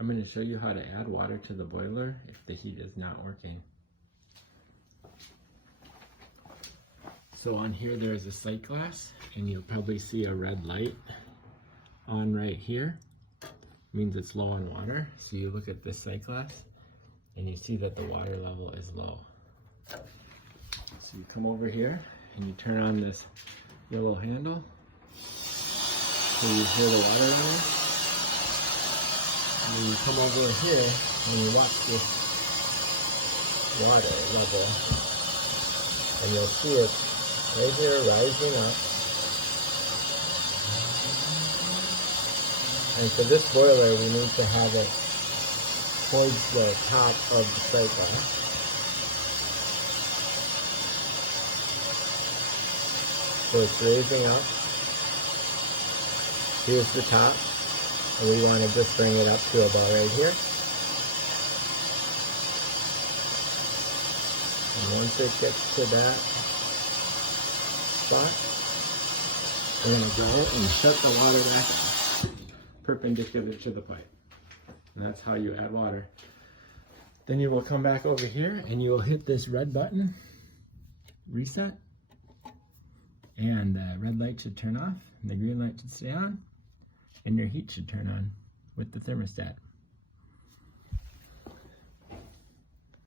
I'm going to show you how to add water to the boiler if the heat is not working. So on here there's a sight glass, and you'll probably see a red light on right here. It means it's low on water. So you look at this sight glass and you see that the water level is low. So you come over here and you turn on this yellow handle so you hear the water running. And then you come over here and you watch this water level, and you'll see it right here rising up. And for this boiler, we need to have it towards the top of the sight glass. So it's raising up. Here's the top. And we want to just bring it up to about right here. And once it gets to that spot, we're going to go and shut the water back off, perpendicular to the pipe. And that's how you add water. Then you will come back over here and you will hit this red button, reset, and the red light should turn off, and the green light should stay on, and your heat should turn on with the thermostat.